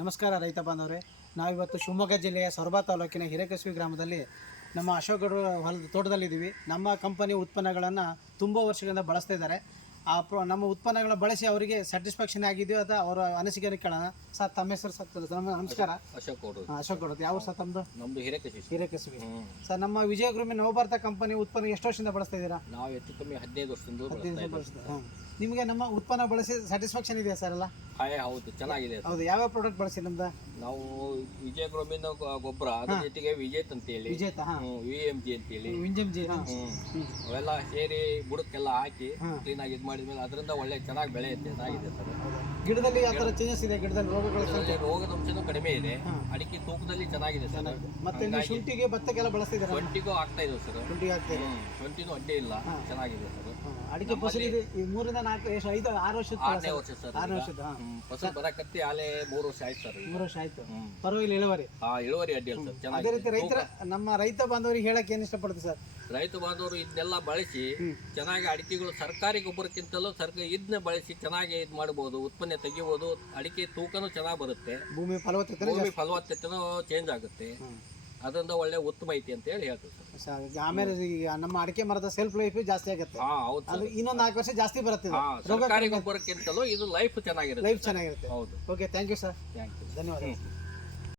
ನಮಸ್ಕಾರ ರೈತ ಬಾಂಧವರೇ, ನಾವಿವತ್ತು ಶಿವಮೊಗ್ಗ ಜಿಲ್ಲೆಯ ಸೊರಬ ತಾಲೂಕಿನ ಹಿರೇಕಸಬಿ ಗ್ರಾಮದಲ್ಲಿ ನಮ್ಮ ಅಶೋಕ್ ಗೌಡ್ರ ಹೊಲದ ತೋಟದಲ್ಲಿದ್ದೀವಿ. ನಮ್ಮ ಕಂಪನಿ ಉತ್ಪನ್ನಗಳನ್ನು ತುಂಬ ವರ್ಷಗಳಿಂದ ಬಳಸ್ತಾ ಇದ್ದಾರೆ. ನಮ್ಮ ಉತ್ಪನ್ನಗಳನ್ನ ಬಳಸಿ ಅವರಿಗೆ ಸ್ಯಾಟಿಸ್ಫ್ಯಾಕ್ಷನ್ ಆಗಿದೆಯೋ ಅಥವಾ ಅವರ ಅನಿಸಿಕೆಯನ್ನು ಕೇಳೋಣ. ಸರ್, ತಮ್ಮ ಹೆಸರು ಸರ್? ನಮಸ್ಕಾರ. ಅಶೋಕ್ ಗೌಡ್ರು. ಯಾವ ಸರ್ ತಮ್ಮದು? ನಮ್ಮದು ಹಿರೇಕಸಬಿ. ಸರ್, ನಮ್ಮ ವಿಜಯಗೃಮಿ ನವಭಾರತ ಕಂಪನಿ ಉತ್ಪನ್ನ ಎಷ್ಟು ವರ್ಷದಿಂದ ಬಳಸ್ತಾ ಇದ್ದೀರಾ? ನಾವು ಹೆಚ್ಚು ಕಮ್ಮಿ 15 ವರ್ಷದಿಂದ ನಿಮಗೆ ನಮ್ಮ ಉತ್ಪನ್ನ ಬಳಸಿ ಸ್ಯಾಟಿಸ್ಫ್ಯಾಕ್ಷನ್ ಇದೆಯಾ ಸರ್? ಎಲ್ಲ ಹೌದು, ಚೆನ್ನಾಗಿದೆ. ಹೌದು. ಯಾವ್ಯಾವ ಪ್ರಾಡಕ್ಟ್ ಬಳಸಿ ನಮ್ದು? ನಾವು ವಿಜಯ ಗ್ರೋಮಿನ ಗೊಬ್ಬರ, ಅದ್ರ ಜೊತೆಗೆ ವಿಜೇತ್ ಅಂತೇಳಿ, VMG ಅಂತೇಳಿ, ಅವೆಲ್ಲ ಸೇರಿ ಬುಡಕ್ಕೆಲ್ಲ ಹಾಕಿ ಕ್ಲೀನ್ ಆಗಿ ಇದು ಮಾಡಿದ್ಮೇಲೆ ಅದರಿಂದ ಒಳ್ಳೆ ಚೆನ್ನಾಗಿ ಬೆಳೆಯುತ್ತೆ. ಚೆನ್ನಾಗಿದೆ ಸರ್. ಗಿಡದಲ್ಲಿ ಯಾವ ಥರ ಚೇಂಜಸ್ ಇದೆ? ಗಿಡದಲ್ಲಿ ರೋಗದ ಅಂಶನೂ ಕಡಿಮೆ ಇದೆ. ಅಡಿಕೆ ತೂಕದಲ್ಲಿ ಚೆನ್ನಾಗಿದೆ ಸರ್. ಮತ್ತೆ ಶುಂಠಿಗೆ ಭತ್ತಕ್ಕೆಲ್ಲ ಬಳಸ್ತಿದ್ದಾರೆ? ಶುಂಠಿಗೂ ಆಗ್ತಾ ಇದೆ ಸರ್. ಶುಂಠಿನೂ ಅಡ್ಡಿ ಇಲ್ಲ, ಚೆನ್ನಾಗಿದೆ ಸರ್. ಅಡಿಕೆ ಫಸಲು ಇದೆ 3 ರಿಂದ 4 ಎಷ್ಟು 5 6 ವರ್ಷದ? 6ನೇ ವರ್ಷ ಸರ್. 6 ವರ್ಷದ ಫಸಲು ಬರಕತ್ತಿ ಆಲೆ 3 ವರ್ಷ ಆಯ್ತು ಸರ್. 3 ವರ್ಷ ಆಯ್ತು. ಪರವಾಗಿಲ್ಲ ಇಳುವರಿ? ಇಳುವರಿ ಅಡ್ಡಿ ಇಲ್ಲ ಸರ್, ಅದೇ ಚೆನ್ನಾಗಿದೆ. ರೀತಿ ನಮ್ಮ ರೈತ ಬಾಂಧವರಿಗೆ ಹೇಳಕ್ಕೆ ಏನು ಇಷ್ಟಪಡ್ತೀವಿ ಸರ್? ರೈತ ಬಾಂಧವರು ಇದನ್ನೆಲ್ಲ ಬಳಸಿ ಚೆನ್ನಾಗಿ ಅಡಿಕೆಗಳು ಸರ್ಕಾರಿ ಗೊಬ್ಬರಕ್ಕಿಂತಲೂ ಇದನ್ನ ಬಳಸಿ ಚೆನ್ನಾಗಿ ಇದು ಮಾಡಬಹುದು, ಉತ್ಪನ್ನ ತೆಗಿಬಹುದು. ಅಡಿಕೆ ತೂಕನೂ ಚೆನ್ನಾಗಿ ಬರುತ್ತೆ, ಭೂಮಿ ಫಲವತ್ತತೆನೂ ಚೇಂಜ್ ಆಗುತ್ತೆ. ಅದರಿಂದ ಒಳ್ಳೆ ಉತ್ತಮ ಐತಿ ಅಂತ ಹೇಳಿ ಹೇಳ್ತೀವಿ ಸರ್. ಆಮೇಲೆ ನಮ್ಮ ಅಡಿಕೆ ಮರದ ಸೆಲ್ಫ್ ಲೈಫ್ ಜಾಸ್ತಿ ಆಗುತ್ತೆ. ಹೌದು, ಇನ್ನೊಂದು 4 ವರ್ಷ ಜಾಸ್ತಿ ಬರುತ್ತೆ. ಸರ್ಕಾರಿ ಗೊಬ್ಬರಕ್ಕಿಂತಲೂ ಇದು ಲೈಫ್ ಚೆನ್ನಾಗಿರುತ್ತೆ. ಹೌದು. Okay, thank you sir. Thank you. ಧನ್ಯವಾದ.